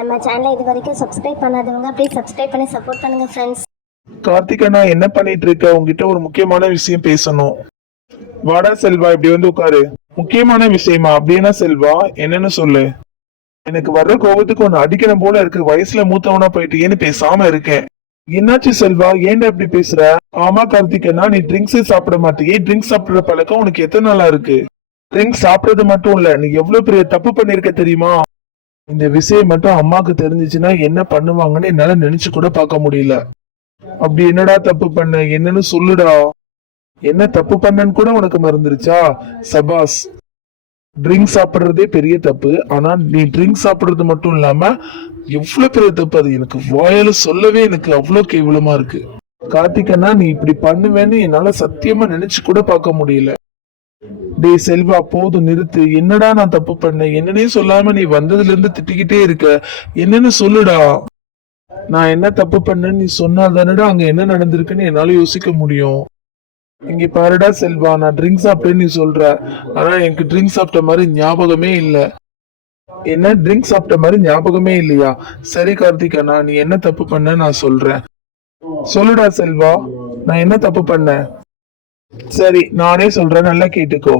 நம்ம சேனலை இது வரைக்கும் சப்ஸ்கிரைப் பண்ணாதவங்க ப்ளீஸ் சப்ஸ்கிரைப் பண்ணி சப்போர்ட் பண்ணுங்க ஃப்ரெண்ட்ஸ். கார்த்திகா, நான் என்ன பண்ணிட்டு இருக்க? உங்ககிட்ட ஒரு முக்கியமான விஷயம் பேசணும். வாடா செல்வா, இப்படி வந்து உட்காரு. முக்கியமான விஷயமா? அப்படின்னா செல்வா, என்னன்னு சொல்லு. எனக்கு வர்ற கோபத்துக்கு ஒன்னு அடிக்கணும் போல இருக்கு. வயசுல மூத்தவனா போயிட்டு ஏன்னு பேசாம இருக்கேன். என்னாச்சு செல்வா, ஏன்டா இப்படி பேசுற? ஆமா கார்த்திகனா, நீ ட்ரிங்க்ஸ் சாப்பிட மாட்டியே. ட்ரிங்க்ஸ் சாப்பிடுற பழக்கம் உனக்கு எத்தனை நாளா இருக்கு? ட்ரிங்க்ஸ் சாப்பிடுறது மட்டும் இல்ல, நீ எவ்வளவு பெரிய தப்பு பண்ணிருக்க தெரியுமா? இந்த விஷயம் மட்டும் அம்மாக்கு தெரிஞ்சிச்சுன்னா என்ன பண்ணுவாங்கன்னு என்னால நினைச்சு கூட பார்க்க முடியல. அப்படி என்னடா தப்பு பண்ண? என்னன்னு சொல்லுடா. என்ன தப்பு பண்ணன்னு கூட உனக்கு மறந்துருச்சா? சபாஸ். ட்ரிங்க் சாப்பிடுறதே பெரிய தப்பு. ஆனா நீ ட்ரிங்க் சாப்பிடுறது மட்டும் இல்லாம எவ்வளவு பெரிய தப்பு அது எனக்கு வாயால சொல்லவே எனக்கு அவ்வளவு கேவலமா இருக்கு. கார்த்திகனா, நீ இப்படி பண்ணுவேன்னு என்னால சத்தியமா நினைச்சு கூட பார்க்க முடியல. டேய் செல்வா, போதும் நிறுத்து. என்னடா நான் தப்பு பண்ணேன்? என்னன்னே சொல்லாம நீ வந்ததுல இருந்து திட்டிக்கிட்டே இருக்க. என்னன்னு சொல்லுடா. நான் என்ன தப்பு பண்ணேன்னு நீ சொன்னா தானடா அங்க என்ன நடந்திருக்குன்னு என்னால யோசிக்க முடியும். இங்க பாருடா செல்வா, நான் ட்ரிங்க்ஸ் சாப்பிட்டேன்னு நீ சொல்ற. ஆனா எனக்கு ட்ரிங்க்ஸ் சாப்பிட்ட மாதிரி ஞாபகமே இல்ல. என்ன, ட்ரிங்க்ஸ் சாப்பிட்ட மாதிரி ஞாபகமே இல்லையா? சரி கார்த்திகனா, நீ என்ன தப்பு பண்ண நான் சொல்றேன். சொல்லுடா செல்வா, நான் என்ன தப்பு பண்ணேன்? சரி, நானே சொல்றேன், நல்லா கேட்டுக்கோ.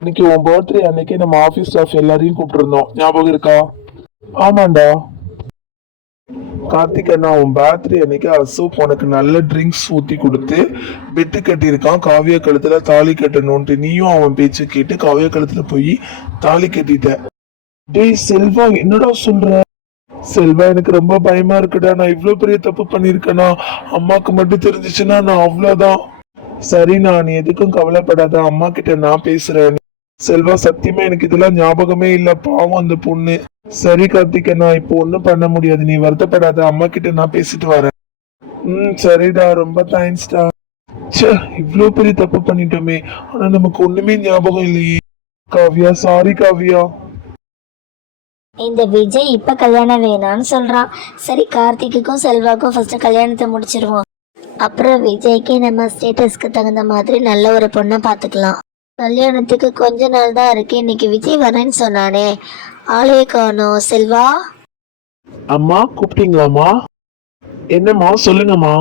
இன்னைக்கு உன் பர்த்டே அன்னைக்கு நம்ம ஆபீஸ் ஸ்டாஃப் எல்லாரையும் கூப்பிட்டுருந்தோம், ஞாபகம் இருக்கா? ஆமாண்டா. கார்த்திக் அண்ணா, உன் பர்த்டே அன்னைக்கு அசோக் உனக்கு நல்ல ட்ரிங்க்ஸ் ஊத்தி கொடுத்து பெட்டு கட்டியிருக்கான். காவியா கழுத்துல தாலி கட்டணும்ட்டு நீயும் அவன் பேச்சு கேட்டு காவியா கழுத்துல போய் தாலி கட்டிட்ட. டேய் செல்வா, என்னடா சொல்ற? செல்வா, எனக்கு ரொம்ப பயமா இருக்குடா. நான் இவ்வளவு பெரிய தப்பு பண்ணிருக்கேனா? அம்மாக்கு மட்டும் தெரிஞ்சிச்சுன்னா நான் அவ்வளவுதான். சரி, நான் எதுக்கும் கவலைப்படாத, அம்மா கிட்ட நான் பேசுறேன். செல்வா, சத்தியமா எனக்கு இதெல்லாம் ஞாபகமே இல்ல. பாவம் அந்த பொண்ணு. சரி கார்த்திக், நான் இப்போ ஒண்ணும் பண்ண முடியாது, நீ வருத்தப்படாத. அம்மா கிட்ட நான் பேசிட்டு வரேன். சரிடா, ரொம்ப தேங்க்ஸ்டா. ச்சே, இவ்ளோ பெரிய தப்பு பண்ணிட்டோமே. ஆனா நமக்கு ஒண்ணுமே ஞாபகம் இல்லையே. காவியா, சாரி காவியா. இந்த விஜய் இப்ப கல்யாணம் வேணான்னு சொல்றான். சரி, கார்த்திக்குக்கும் செல்வாக்கும் ஃபர்ஸ்ட் கல்யாணத்தை முடிச்சிருவோம். அப்புறம் விஜய்க்கு நம்ம ஸ்டேட்டஸ்க்கு தகுந்த மாதிரி நல்ல ஒரு பொண்ணை பார்த்துக்கலாம். கல்யாணத்துக்கு கொஞ்ச நாள் தான் இருக்கு. இன்னைக்கு விஜய் வரேன்னு சொன்னானே, ஆளே காணோம். செல்வா, அம்மா கூப்பிட்டீங்களாம்மா? என்னம்மா, சொல்லுங்கம்மா.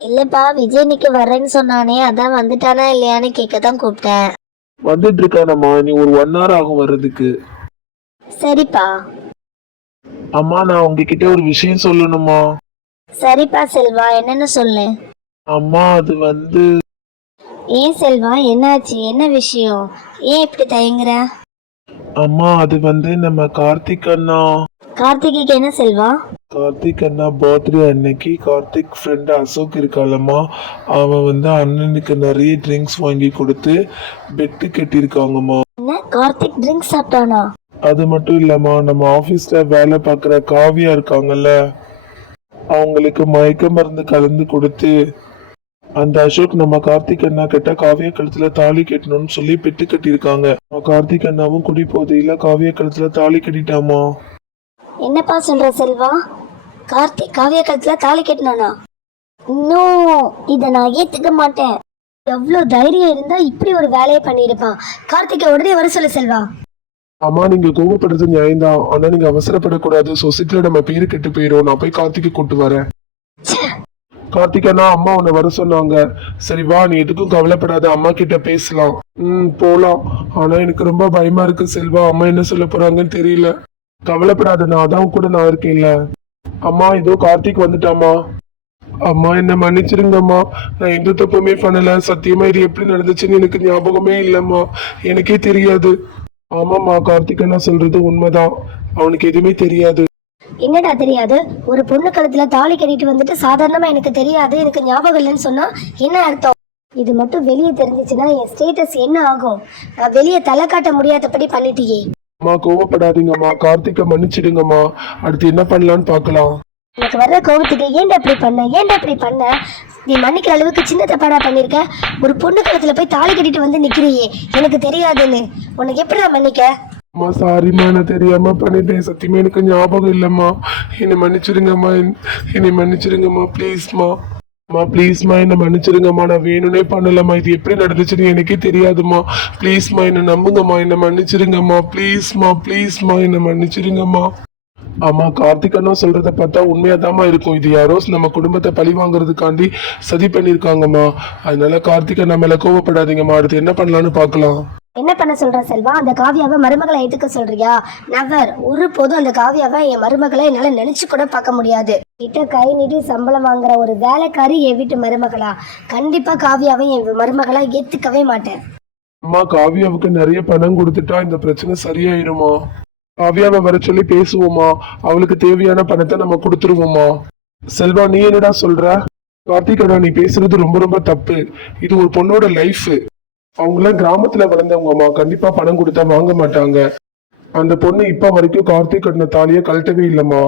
இல்லப்பா, விஜய் இன்னைக்கு வரேன்னு சொன்னானே, அதான் வந்துட்டானா இல்லையான்னு கேட்க தான் கூப்பிட்டேன். வந்துட்டு இருக்கானம்மா, நீ ஒரு 1 hour ஆகும் வர்றதுக்கு. சரிப்பா. அம்மா, நான் உங்ககிட்ட ஒரு விஷயம் சொல்லணுமா? சரிப்பா செல்வா, என்னன்னு சொல்லு. அம்மா, அது வந்து ஏன் செல்வா, என்னாச்சு? என்ன விஷயம்? ஏன் இப்படி தயங்குற? அம்மா, அது வந்து நம்ம கார்த்திக் அண்ணா. கார்த்திகைக்கு என்ன செல்வா? கார்த்திக் அண்ணா பர்த்டே அன்னைக்கு கார்த்திக் ஃப்ரெண்ட் அசோக் இருக்காளம்மா, அவன் வந்து அண்ணனுக்கு நிறைய ட்ரிங்க்ஸ் வாங்கி கொடுத்து பெட்டு கட்டியிருக்காங்கம்மா. என்ன, கார்த்திக் ட்ரிங்க்ஸ் சாப்பிட்டானா? அது மட்டும் இல்லம்மா, நம்ம ஆபீஸ்ல வேலை பார்க்குற காவியா இருக்காங்கல்ல, அவங்களுக்கு மயக்க மருந்து கலந்து கொடுத்து அந்த அசோக் நம்ம கார்த்திக் அண்ணா கிட்ட காவியா கழுத்துல தாலி கட்டணும்னு சொல்லி பெட்டு கட்டியிருக்காங்க. கார்த்திக் அண்ணாவும் குடி போதையில காவியா கழுத்துல தாலி கட்டிட்டாமா. என்னப்பா சொல்ற செல்வா? கார்த்திக் காவியா கழுத்துல தாலி கட்டினானா? இன்னும் இத நான் ஏத்துக்க மாட்டேன். எவ்வளவு தைரியம் இருந்தா இப்படி ஒரு வேலையை பண்ணிருப்பான். கார்த்திகை உடனே வர சொல்லு செல்வா. அம்மா, நீங்க கோவப்படுறது நியாயம்தான். ஆனா நீங்க அவசரப்படக்கூடாது. சொசைட்டில நம்ம பேரு கெட்டு போயிடும். நான் போய் கார்த்திகை கூட்டு வரேன். கார்த்திகனா, அம்மா உன்னை வர சொன்னாங்க. சரி வா, நீ எதுக்கும் கவலைப்படாத, அம்மா கிட்ட பேசலாம். போலாம். ஆனா எனக்கு ரொம்ப பயமா இருக்கு செல்வா. அம்மா என்ன சொல்ல போறாங்கன்னு தெரியல. கவலைப்படாத, நான் அதான் கூட நான் இருக்கேன்ல. அம்மா, இதோ கார்த்திக் வந்துட்டாமா. அம்மா, என்ன மன்னிச்சிருங்கம்மா. நான் எந்த தப்புமே பண்ணல. சத்தியமா இது எப்படி நடந்துச்சுன்னு எனக்கு ஞாபகமே இல்லம்மா. எனக்கே தெரியாது. ஆமாம்மா, கார்த்திக் அண்ணா சொல்றது உண்மைதான். அவனுக்கு எதுவுமே தெரியாது. என்னடா தெரியாது? ஒரு பொண்ணு கழுத்துல தாலி கட்டிட்டு வந்துட்டு சாதாரணமா எனக்கு தெரியாது, எனக்கு ஞாபகம் இல்லைன்னு சொன்னா என்ன அர்த்தம்? இது மட்டும் வெளியே தெரிஞ்சிச்சுன்னா என் ஸ்டேட்டஸ் என்ன ஆகும்? நான் வெளியே தலை காட்ட முடியாதபடி பண்ணிட்டியே. அம்மா, கோவப்படாதீங்கம்மா. கார்த்திகை மன்னிச்சிடுங்கம்மா. அடுத்து என்ன பண்ணலான்னு பார்க்கலாம். எனக்கு வர்ற கோவத்துக்கு ஏன்டா இப்படி பண்ண? நீ மன்னிக்கிற அளவுக்கு சின்ன தப்பாடா பண்ணிருக்க. ஒரு பொண்ணு கழுத்துல போய் தாலி கட்டிட்டு வந்து நிக்கிறியே, எனக்கு தெரியாதுன்னு. உனக்கு எப்படி நான் மன்னிக்க? அம்மா, சாரிம்மா, நான் தெரியாம பண்ணிட்டேன். சத்தியமா எனக்கு ஞாபகம் இல்லம்மா. என்னை மன்னிச்சிடுங்கம்மா. என்னை மன்னிச்சிடுங்கம்மா, ப்ளீஸ்மா. அம்மா ப்ளீஸ்மா, என்னை மன்னிச்சிடுங்கம்மா. நான் வேணும்னே பண்ணலம்மா. இது எப்படி நடந்துச்சுன்னு எனக்கே தெரியாதும்மா. ப்ளீஸ்மா, என்னை நம்புங்கம்மா. என்னை மன்னிச்சிடுங்கம்மா. ப்ளீஸ்மா, ப்ளீஸ்மா, என்னை மன்னிச்சிடுங்கம்மா. ஆமா, கார்த்திக் அண்ணா சொல்றத பார்த்தா உண்மையாதாம்மா இருக்கும். இது யாரோ நம்ம குடும்பத்தை பழி வாங்குறதுக்காண்டி சதி பண்ணிருக்காங்கம்மா. அதனால கார்த்திக் அண்ணா மேல கோவப்படாதீங்கம்மா. அடுத்து என்ன பண்ணலாம்னு பார்க்கலாம். என்ன பண்ண சொல்ற செல்வா? அந்த காவியாவை மருமகளை ஏத்துக்க சொல்றியா? நவர் ஒரு போதும் அந்த காவியாவை என் மருமகளை என்னால நினைச்சு கூட பார்க்க முடியாது. கிட்ட கை நீட்டி சம்பளம் வாங்குற ஒரு வேலைக்காரி என் வீட்டு மருமகளா? கண்டிப்பா காவியாவை என் மருமகளா ஏத்துக்கவே மாட்டேன். அம்மா, காவியாவுக்கு நிறைய பணம் கொடுத்துட்டா இந்த பிரச்சனை சரியாயிருமா? காவியாவை வர சொல்லி பேசுவோமா? அவளுக்கு தேவையான பணத்தை நம்ம கொடுத்துருவோமா? செல்வா, நீ என்னடா சொல்ற? கார்த்திக் அண்ணா, நீ பேசுறது ரொம்ப ரொம்ப தப்பு. இது ஒரு பொண்ணோட லைஃப். அவங்களாம் கிராமத்துல வளர்ந்தவங்கம்மா. கண்டிப்பா பணம் கொடுத்தா வாங்க மாட்டாங்க. அந்த பொண்ணு இப்ப வரைக்கும் கார்த்திக் அண்ணா தாலிய கழட்டவே இல்லம்மா.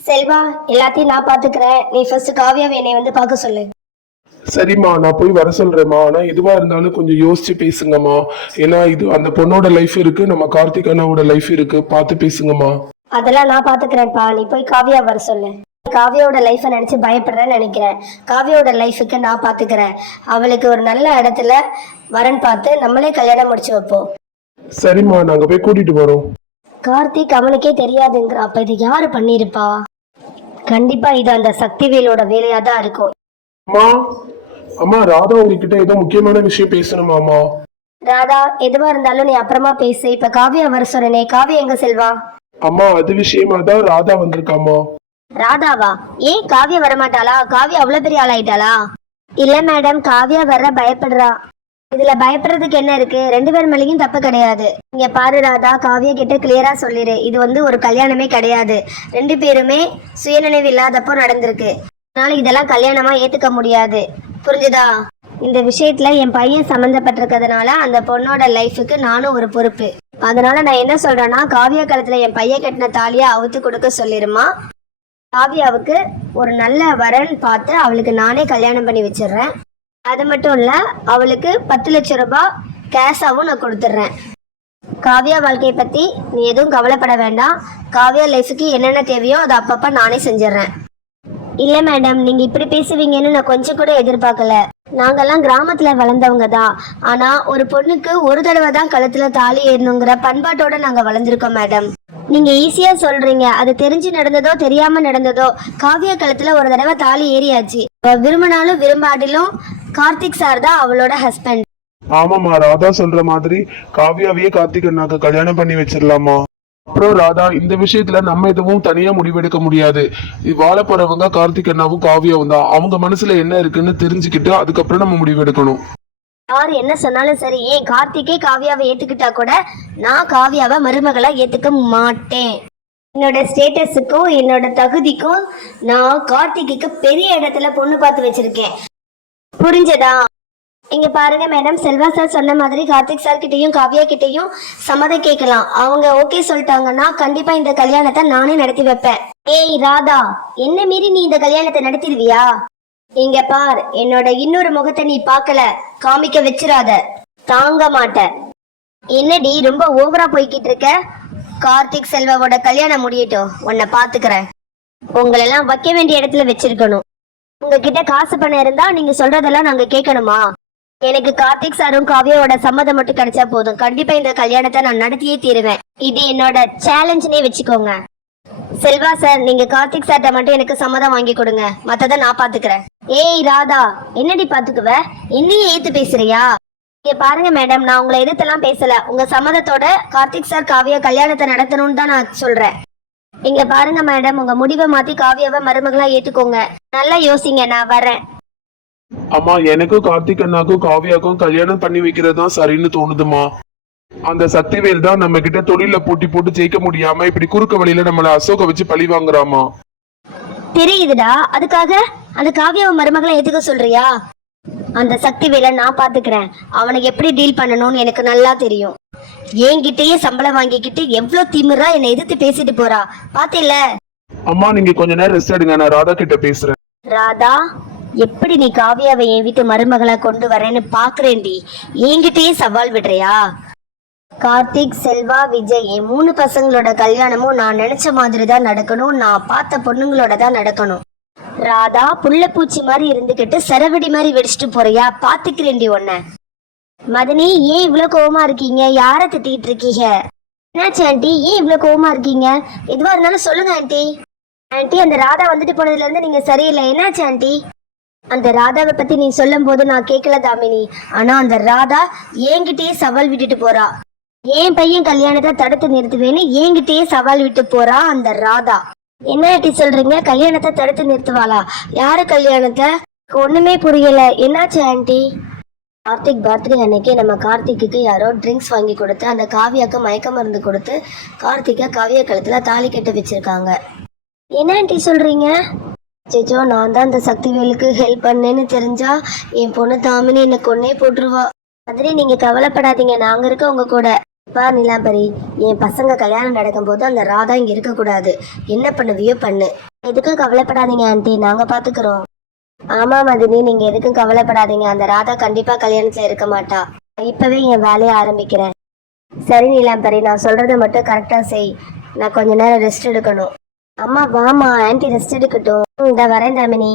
செல்வா, எல்லாத்தையும் நான் பாத்துக்கிறேன். நீ ஃபர்ஸ்ட் காவியாவை என்னை வந்து பார்க்க சொல்லு. சரிம்மா, நான் போய் வர சொல்றேம்மா. ஆனா எதுவா இருந்தாலும் கொஞ்சம் யோசிச்சு பேசுங்கம்மா. ஏன்னா இது அந்த பொண்ணோட லைஃப் இருக்கு, நம்ம கார்த்திக் அண்ணாவோட லைஃப் இருக்கு. பார்த்து பேசுங்கம்மா. அதெல்லாம் நான் பாத்துக்கிறேன்ப்பா. நீ போய் காவியா வர சொல்லு. காவியாவோட லைஃபை நினைச்சு பயப்படுறேன்னு நினைக்கிறேன். காவியாவோட லைஃபுக்கு நான் பாத்துக்கிறேன். அவளுக்கு ஒரு நல்ல இடத்துல வரன் பார்த்து நம்மளே கல்யாணம் முடிச்சு வைப்போம். சரிம்மா, நாங்க போய் கூட்டிட்டு வரோம். கார்த்திக் அவனுக்கே தெரியாதுங்கிற. அப்ப இது யாரு பண்ணிருப்பா? கண்டிப்பா இது அந்த சக்திவேலோட வேலையா தான் இருக்கும். அம்மா, அம்மா, ராதா உங்ககிட்ட ஏதோ முக்கியமான விஷயம் பேசணுமாமா? ராதா, எதுவா இருந்தாலும் நீ அப்புறமா பேசு. இப்ப காவியா வர சொல்றனே. காவியா எங்க செல்வா? அம்மா, அது விஷயமா தான் ராதா வந்திருக்காமா. ராதாவா? ஏன் காவியா வரமாட்டாளா? காவியா அவ்வளவு பெரிய ஆளாயிட்டாளா? இல்ல மேடம், காவியா வர பயப்படுறா. இதுல பயப்படுறதுக்கு என்ன இருக்கு? ரெண்டு பேர் மேலேயும் தப்பு கிடையாது. இங்க பாரு ராதா, காவியா கிட்ட கிளியரா சொல்லிரு. இது ஒரு கல்யாணமே கிடையாது. ரெண்டு பேருமே சுயநினைவு இல்லாதப்போ நடந்திருக்கு. அதனால இதெல்லாம் கல்யாணமா ஏத்துக்க முடியாது. புரிஞ்சுதா? இந்த விஷயத்துல என் பையன் சம்மந்தப்பட்டிருக்கிறதுனால அந்த பொண்ணோட லைஃபுக்கு நானும் ஒரு பொறுப்பு. அதனால நான் என்ன சொல்றேன்னா, காவியா காலத்துல என் பையன் கட்டின தாலியை அவுத்து கொடுக்க சொல்லிருமா. காவியாவுக்கு ஒரு நல்ல வரன் பார்த்து அவளுக்கு நானே கல்யாணம் பண்ணி வச்சிடுறேன். அது மட்டும் இல்ல, அவளுக்கு 10 லட்சம் ரூபாய் கேஷாவும் நான் கொடுத்துட்றேன். காவியா வாழ்க்கையை பத்தி நீ எதுவும் கவலைப்பட வேண்டாம். காவியா லைஃபுக்கு என்னென்ன தேவையோ அதை அப்பப்ப நானே செஞ்சிடறேன். இல்ல மேடம், நீங்க இப்படி பேசுவீங்கன்னு நான் கொஞ்சம் கூட எதிர்பார்க்கல. நாங்கெல்லாம் கிராமத்துல வளர்ந்தவங்க தான். ஆனா ஒரு பொண்ணுக்கு ஒரு தடவை தான் கழுத்துல தாலி ஏறணுங்கிற பண்பாட்டோட நாங்க வளர்ந்துருக்கோம் மேடம். நீங்க ஈஸியா சொல்றீங்க. அது தெரிஞ்சு நடந்ததோ தெரியாம நடந்ததோ, காவியா கழுத்துல ஒரு தடவை தாலி ஏறியாச்சு. விரும்பினாலும் விரும்பாட்டிலும் கார்த்திக் சார் தான் அவளோட ஹஸ்பண்ட். ஆமாமா, ராதா சொல்ற மாதிரி காவியாவையே கார்த்திக் அண்ணாக்கு கல்யாணம் பண்ணி வச்சிடலாமா? அப்புறம் ராதா, இந்த விஷயத்துல நம்ம எதுவும் தனியா முடிவெடுக்க முடியாது. வாழ போறவங்க கார்த்திக் அண்ணாவும் காவியாவும் தான். அவங்க மனசுல என்ன இருக்குன்னு தெரிஞ்சுக்கிட்டு அதுக்கப்புறம் நம்ம முடிவெடுக்கணும். யார் என்ன சொன்னாலும் சரி. ஏன் கார்த்திகே காவியாவை ஏத்துக்கிட்டா கூட நான் காவியாவை மருமகளா ஏத்துக்க மாட்டேன். என்னோட ஸ்டேட்டஸுக்கும் என்னோட தகுதிக்கும் நான் கார்த்திக்கு பெரிய இடத்துல பொண்ணு பார்த்து வச்சிருக்கேன். புரிஞ்சதா? இங்க பாருங்க மேடம், செல்வா சார் சொன்ன மாதிரி கார்த்திக் சார் கிட்டையும் காவியா கிட்டையும் சம்மதம் கேட்கலாம். அவங்க ஓகே சொல்லிட்டாங்கன்னா கண்டிப்பா இந்த கல்யாணத்தை நானே நடத்தி வைப்பேன். ஏய் ராதா, என்ன மீறி நீ இந்த கல்யாணத்தை நடத்திடுவியா? இங்க பார், என்னோட இன்னொரு முகத்தை நீ பார்க்கல, காமிக்க வச்சிராத. தாங்க மாட்டேன். என்னடி ரொம்ப ஓவரா போய்கிட்டு இருக்க? கார்த்திக் செல்வாவோட கல்யாணம் முடியட்டும், உன்னை பாத்துக்கிறேன். உங்களெல்லாம் வைக்க வேண்டிய இடத்துல வச்சிருக்கணும். உங்ககிட்ட காசு பணம் இருந்தா நீங்க சொல்றதெல்லாம் நாங்க கேட்கணுமா? எனக்கு கார்த்திக் சாரும் காவியாவோட சம்மதம் மட்டும் கிடைச்சா போதும். கண்டிப்பா இந்த கல்யாணத்தை நான் நடத்தியே தீருவேன். இது என்னோட சேலஞ்சுனே வச்சுக்கோங்க. செல்வா சார், நீங்க கார்த்திக் சார்ட்ட மட்டும் எனக்கு சம்மதம் வாங்கி கொடுங்க. மத்தத நான் பாத்துக்கிறேன். ஏய் ராதா, என்னடி பாத்துக்குவ? என்னையே ஏத்து பேசுறியா? இங்க பாருங்க மேடம், நான் உங்களை எதிர்த்தெல்லாம் பேசல. உங்க சம்மதத்தோட கார்த்திக் சார் காவியா கல்யாணத்தை நடத்தணும்னு தான் நான் சொல்றேன். இங்க பாருங்க மேடம், உங்க முடிவை மாத்தி காவியாவை மருமகளா ஏத்துக்கோங்க. நல்லா யோசிங்க, நான் வரேன். அம்மா, எனக்கும் கார்த்திக் அண்ணாக்கும் காவியாக்கும் கல்யாணம் பண்ணி வைக்கிறது தான் சரின்னு தோணுதுமா. அந்த சக்திவேல் தான் நம்ம கிட்ட தொழில போட்டி போட்டு ஜெயிக்க முடியாம இப்படி குறுக்க வழியில நம்மள அசோக வச்சு பழி வாங்குறாமா. தெரியுதுடா, அதுக்காக அந்த காவியாவை மருமகளை ஏத்துக்க சொல்றியா? அந்த சக்திவேலை நான் பாத்துக்கிறேன். அவனுக்கு எப்படி டீல் பண்ணணும்னு எனக்கு நல்லா தெரியும். என்கிட்டயே சம்பளம் வாங்கிக்கிட்டு எவ்வளவு திமிரா என்னை எதிர்த்து பேசிட்டு போறா பாத்தில. அம்மா, நீங்க கொஞ்ச நேரம் ரெஸ்ட் எடுங்க, நான் ராதா கிட்ட பேசுறேன். ராதா, எப்படி நீ காவியாவை என் வீட்டு மருமகளா கொண்டு வரேன்னு பாக்குறேன்டி. என்கிட்டயே சவால் விடுறியா? கார்த்திக், செல்வா, விஜய், என் 3 பசங்களோட கல்யாணமும் நான் நினைச்ச மாதிரி தான் நடக்கணும். நான் பார்த்த பொண்ணுங்களோட தான் நடக்கணும். ராதா, புள்ள பூச்சி மாதிரி இருந்துகிட்டு சரவடி மாதிரி வெடிச்சிட்டு போறியா? பாத்துக்கிறேன்டி உன்ன. மதனி, ஏன் இவ்வளவு கோவமா இருக்கீங்க? யார திட்டிட்டு இருக்கீங்க? என்னாச்சு ஆண்டி, ஏன் இவ்வளவு கோவமா இருக்கீங்க? எதுவா இருந்தாலும் சொல்லுங்க ஆண்டி. ஆண்டி, அந்த ராதா வந்துட்டு போனதுல இருந்து நீங்க சரியில்லை. என்னாச்சு ஆண்டி? அந்த ராதாவை பத்தி நீ சொல்லும் போது நான் கேட்கல தாமினி. ஆனா அந்த ராதா என்கிட்டயே சவால் விட்டுட்டு போறா. என் பையன் கல்யாணத்தை தடுத்து நிறுத்துவேன்னு என்கிட்டயே சவால் விட்டு போறா அந்த ராதா. என்ன ஆண்டி சொல்றீங்க? கல்யாணத்தை தடுத்து நிறுத்துவாளா? யாரு கல்யாணத்தை? ஒண்ணுமே புரியல. என்னாச்சு ஆண்டி? கார்த்திக் பர்த்டே அன்னைக்கு நம்ம கார்த்திக்கு யாரோ ட்ரிங்க்ஸ் வாங்கி கொடுத்து அந்த காவியாக்கு மயக்க மருந்து கொடுத்து கார்த்திகை காவியா கழுத்துல தாலி கட்ட வச்சிருக்காங்க. என்ன ஆண்டி சொல்றீங்க? சேச்சோ, நான் தான் அந்த சக்திவேலுக்கு ஹெல்ப் பண்ணேன்னு தெரிஞ்சா என் பொண்ணு தாமினி என்னை கொன்னே போட்டுருவா. மாதிரி நீங்க கவலைப்படாதீங்க, நாங்க இருக்க உங்க கூட. பா நிலாம்பரி, என் பசங்க கல்யாணம் நடக்கும் போது அந்த ராதா இங்க இருக்க கூடாது. என்ன பண்ணுவியோ பண்ணு. எதுக்கும் கவலைப்படாதீங்க ஆண்டி, நாங்க பாத்துக்கிறோம். ஆமா மதினி, நீங்க எதுக்கும் கவலைப்படாதீங்க. அந்த ராதா கண்டிப்பா கல்யாணத்துல இருக்க மாட்டா. இப்பவே என் வேலையை ஆரம்பிக்கிறேன். சரி நீலாம்பரி, நான் சொல்றதை மட்டும் கரெக்டா செய். நான் கொஞ்ச நேரம் ரெஸ்ட் எடுக்கணும். அம்மா வாமா, ஆன்ட்டி ரெஸ்ட் எடுக்கட்டும். இந்த வரேன் தாமினி.